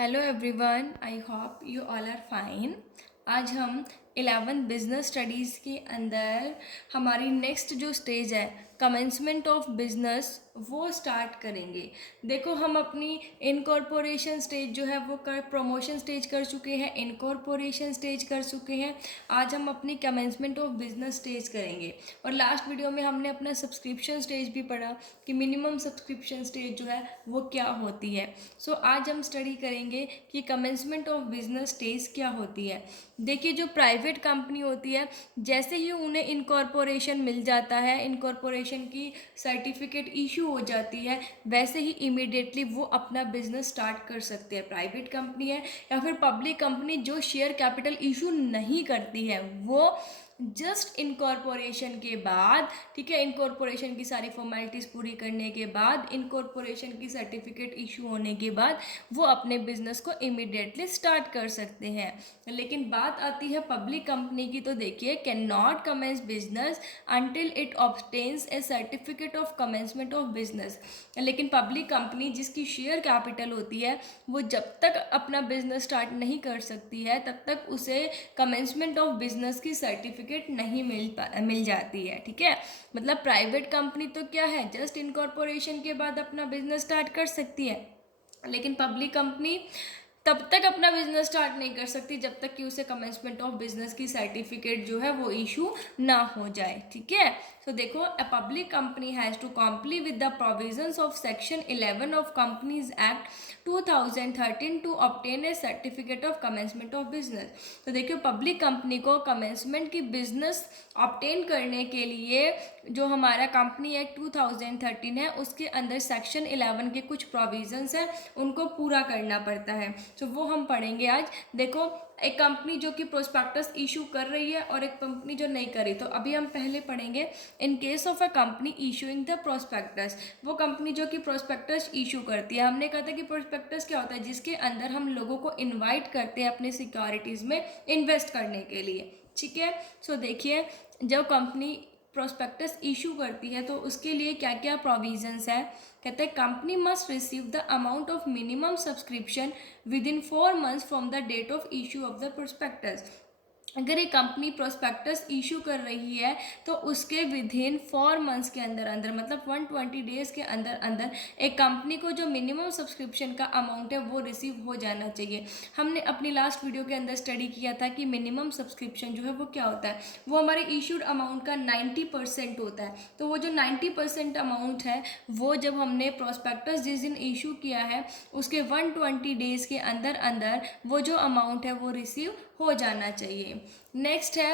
Hello everyone, I hope you all are fine. आज हम 11th business studies के अंदर हमारी नेक्स्ट जो स्टेज है कमेंसमेंट ऑफ बिजनेस वो स्टार्ट करेंगे। देखो, हम अपनी इनकॉर्पोरेशन स्टेज जो है वो प्रमोशन स्टेज कर चुके हैं, इनकॉर्पोरेशन स्टेज कर चुके हैं। आज हम अपनी कमेंसमेंट ऑफ बिजनेस स्टेज करेंगे। और लास्ट वीडियो में हमने अपना सब्सक्रिप्शन स्टेज भी पढ़ा कि मिनिमम सब्सक्रिप्शन स्टेज जो है वो क्या होती है। सो आज हम स्टडी करेंगे कि कमेंसमेंट ऑफ बिजनेस स्टेज क्या होती है। देखिए, जो प्राइवेट कंपनी होती है, जैसे ही उन्हें इनकॉर्पोरेशन मिल जाता है, इनकॉर्पोरेशन की सर्टिफिकेट इशू हो जाती है, वैसे ही इमीडिएटली वो अपना बिजनेस स्टार्ट कर सकते हैं। प्राइवेट कंपनी है या फिर पब्लिक कंपनी जो शेयर कैपिटल इशू नहीं करती है, वो जस्ट इनकॉर्पोरेशन के बाद, ठीक है, इनकॉर्पोरेशन की सारी फॉर्मेलिटीज़ पूरी करने के बाद, इनकॉर्पोरेशन की सर्टिफिकेट इशू होने के बाद वो अपने बिजनेस को इमीडिएटली स्टार्ट कर सकते हैं। लेकिन बात आती है पब्लिक कंपनी की, तो देखिए, can not commence business until it obtains a certificate of commencement of business. लेकिन पब्लिक कंपनी जिसकी शेयर कैपिटल होती है, वो जब तक अपना बिजनेस स्टार्ट नहीं कर सकती है तब तक उसे कमेंसमेंट ऑफ बिजनेस की सर्टिफिकेट नहीं मिल जाती है। ठीक है, मतलब प्राइवेट कंपनी तो क्या है, जस्ट इनकॉर्पोरेशन के बाद अपना बिजनेस स्टार्ट कर सकती है, लेकिन पब्लिक कंपनी तब तक अपना बिजनेस स्टार्ट नहीं कर सकती जब तक कि उसे कमेंसमेंट ऑफ बिजनेस की सर्टिफिकेट जो है वो इशू ना हो जाए। ठीक है, तो देखो, a public company has to comply with the provisions of section 11 of companies act 2013 to obtain a certificate of commencement of business. तो देखियो, पब्लिक कंपनी को कमेंसमेंट की बिजनेस ऑब्टेन करने के लिए जो हमारा कंपनी एक्ट 2013 है उसके अंदर सेक्शन 11 के कुछ प्रोविजंस हैं, उनको पूरा करना पड़ता है। तो वो हम पढ़ेंगे आज। देखो, एक कंपनी जो कि प्रोस्पेक्टस इशू कर रही है और एक कंपनी जो नहीं कर रही, तो अभी हम पहले पढ़ेंगे in case of a company issuing the prospectus. वो कंपनी जो कि प्रोस्पेक्टस इशू करती है, हमने कहा था कि प्रोस्पेक्टस क्या होता है, जिसके अंदर हम लोगों को इन्वाइट करते हैं अपने सिक्योरिटीज़ में इन्वेस्ट करने के लिए। ठीक है, सो देखिए, जब कंपनी प्रोस्पेक्टस इशू करती है तो उसके लिए क्या क्या प्रोविजंस है। कहते हैं company must receive the amount of minimum subscription with 4 months from the date of issue of the prospectus. अगर एक कंपनी प्रोस्पेक्टस इशू कर रही है तो उसके विद इन 4 months के अंदर अंदर, मतलब 120 days के अंदर अंदर, एक कंपनी को जो मिनिमम सब्सक्रिप्शन का अमाउंट है वो रिसीव हो जाना चाहिए। हमने अपनी लास्ट वीडियो के अंदर स्टडी किया था कि मिनिमम सब्सक्रिप्शन जो है वो क्या होता है, वो हमारे इशूड अमाउंट का 90% होता है। तो वो जो 90% अमाउंट है, वो जब हमने प्रोस्पेक्टस जिस दिन इशू किया है उसके 120 days के अंदर अंदर वो जो अमाउंट है वो रिसीव हो जाना चाहिए। नेक्स्ट है,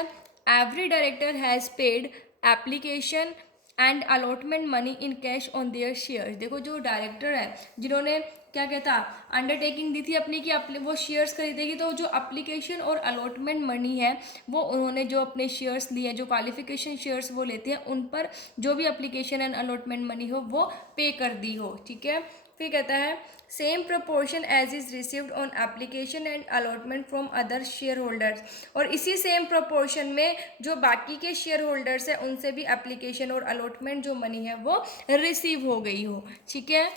every director has paid application and allotment money in cash on their shares. देखो, जो डायरेक्टर है जिन्होंने क्या कहता अंडरटेकिंग दी थी अपनी कि वो शेयर्स खरीदेगी, तो जो एप्लीकेशन और अलॉटमेंट मनी है वो उन्होंने जो अपने शेयर्स लिए, जो क्वालिफिकेशन शेयर्स वो लेते हैं, उन पर जो भी एप्लीकेशन एंड अलॉटमेंट मनी हो वो पे कर दी हो। ठीक है, फिर कहता है same proportion as is received on application and allotment from other share holders. और इसी सेम प्रपोर्शन में जो बाकी के शेयर होल्डर्स हैं उनसे भी एप्लीकेशन और अलॉटमेंट जो मनी है वो रिसीव हो गई हो। ठीक है,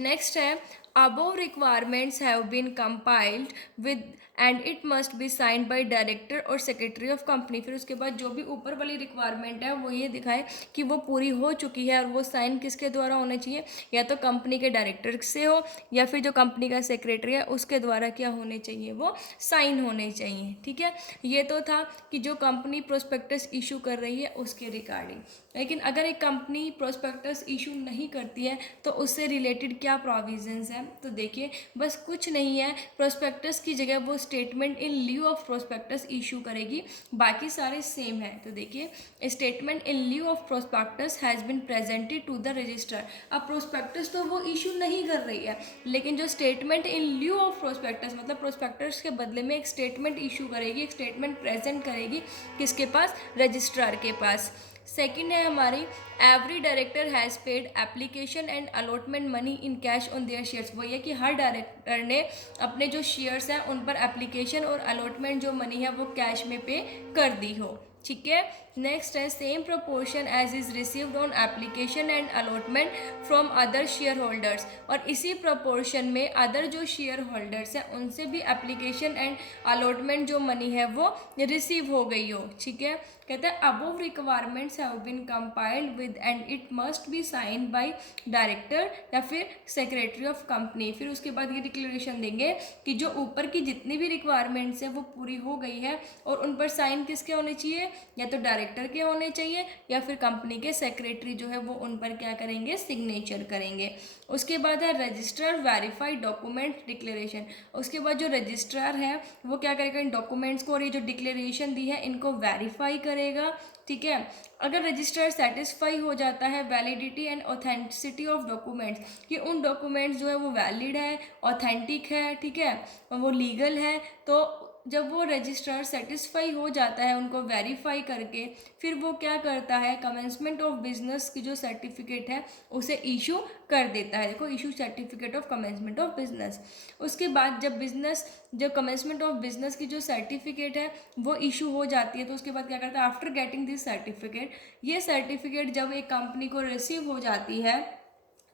नेक्स्ट है, above requirements have been compiled with and it must be signed by director और secretary of company। फिर उसके बाद जो भी ऊपर वाली रिक्वायरमेंट है वो ये दिखाए कि वो पूरी हो चुकी है, और वो साइन किसके द्वारा होना चाहिए, या तो कंपनी के डायरेक्टर से हो या फिर जो कंपनी का सेक्रेटरी है उसके द्वारा क्या होने चाहिए, वो साइन होने चाहिए। ठीक है, ये तो था कि जो कंपनी प्रोस्पेक्टस इशू कर रही है उसके रिगार्डिंग। लेकिन अगर एक कंपनी प्रोस्पेक्टस इशू नहीं करती है तो उससे रिलेटेड क्या प्रोविजंस हैं, तो देखिए, बस कुछ नहीं है, प्रोस्पेक्टस की जगह वो statement in lieu of prospectus issue करेगी, बाकी सारे सेम है। तो देखिए, statement in lieu of prospectus has been presented to the register. अब प्रोस्पेक्टस तो वो इशू नहीं कर रही है, लेकिन जो statement in lieu of prospectus, मतलब प्रोस्पेक्टस के बदले में एक स्टेटमेंट इशू करेगी, एक स्टेटमेंट प्रेजेंट करेगी, किसके पास, रजिस्ट्रार के पास। सेकेंड है हमारी, every director has paid application and allotment money in cash on their shares. वो ये कि हर डायरेक्टर ने अपने जो शेयर्स हैं उन पर एप्लीकेशन और अलॉटमेंट जो मनी है वो कैश में पे कर दी हो। ठीक है। नेक्स्ट है same proportion as is received on application and allotment from other share holders, और इसी प्रोपोर्शन में अदर जो शेयर होल्डर्स हैं उनसे भी एप्लीकेशन एंड अलॉटमेंट जो मनी है वो रिसीव हो गई हो। ठीक है, कहते हैं above requirements have been compiled with and it must be sign by director या फिर सेक्रेटरी ऑफ कंपनी। फिर उसके बाद ये डिक्लेरेशन देंगे कि जो ऊपर की जितनी भी रिक्वायरमेंट्स है वो पूरी हो गई है, और उन पर साइन किसके होने चाहिए, या तो डायरेक्टर के होने चाहिए या फिर कंपनी के सेक्रेटरी जो है वो उन पर क्या करेंगे, सिग्नेचर करेंगे। उसके बाद है रजिस्ट्रार वेरीफाइड डॉक्यूमेंट डिक्लेरेशन। उसके बाद जो रजिस्ट्रार है वो क्या करेगा, इन डॉक्यूमेंट्स को और ये जो डिक्लेरेशन दी है इनको वेरीफाई करेगा। ठीक है, अगर रजिस्ट्रार सेटिस्फाई हो जाता है validity and authenticity of documents, कि उन डॉक्यूमेंट्स जो है वो वैलिड है, ऑथेंटिक है, ठीक है, और वो लीगल है, तो जब वो रजिस्ट्रार सेटिस्फाई हो जाता है उनको वेरीफाई करके, फिर वो क्या करता है, कमेंसमेंट ऑफ बिजनेस की जो सर्टिफिकेट है उसे इशू कर देता है। देखो, issue certificate of commencement of business. उसके बाद जब कमेंसमेंट ऑफ बिजनेस की जो सर्टिफिकेट है वो इशू हो जाती है, तो उसके बाद क्या करता है, आफ्टर गेटिंग दिस सर्टिफिकेट, ये सर्टिफिकेट जब एक कंपनी को रिसीव हो जाती है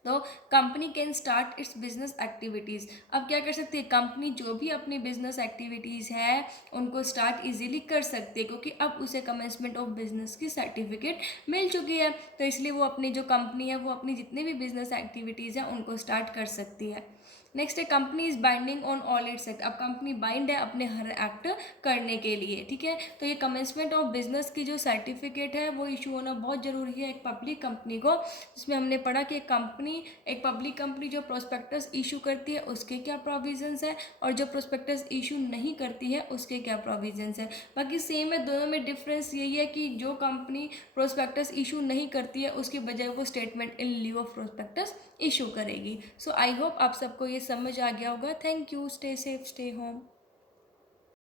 तो company can start it's business activities. अब क्या कर सकती है कंपनी, जो भी अपनी बिजनेस एक्टिविटीज़ है उनको स्टार्ट इजीली कर सकती है, क्योंकि अब उसे कमेंसमेंट ऑफ बिजनेस की सर्टिफिकेट मिल चुकी है, तो इसलिए वो अपनी जो कंपनी है वो अपनी जितनी भी बिजनेस एक्टिविटीज़ हैं उनको स्टार्ट कर सकती है। नेक्स्ट है company is binding on all it's act. अब कंपनी बाइंड है अपने हर एक्ट करने के लिए। ठीक है, तो ये कमेंसमेंट ऑफ बिजनेस की जो सर्टिफिकेट है वो इशू होना बहुत ज़रूरी है एक पब्लिक कंपनी को, जिसमें हमने पढ़ा कि एक पब्लिक कंपनी जो प्रोस्पेक्टस इशू करती है उसके क्या प्रोविजंस है, और जो प्रोस्पेक्टस इशू नहीं करती है उसके क्या प्रोविजंस है। बाकी सेम है, दोनों में डिफरेंस यही है कि जो कंपनी प्रोस्पेक्टस इशू नहीं करती है उसकी बजाय वो statement in lieu of prospectus issue करेगी। सो आई होप आप सबको ये समझ आ गया होगा। Thank you, stay safe, stay home.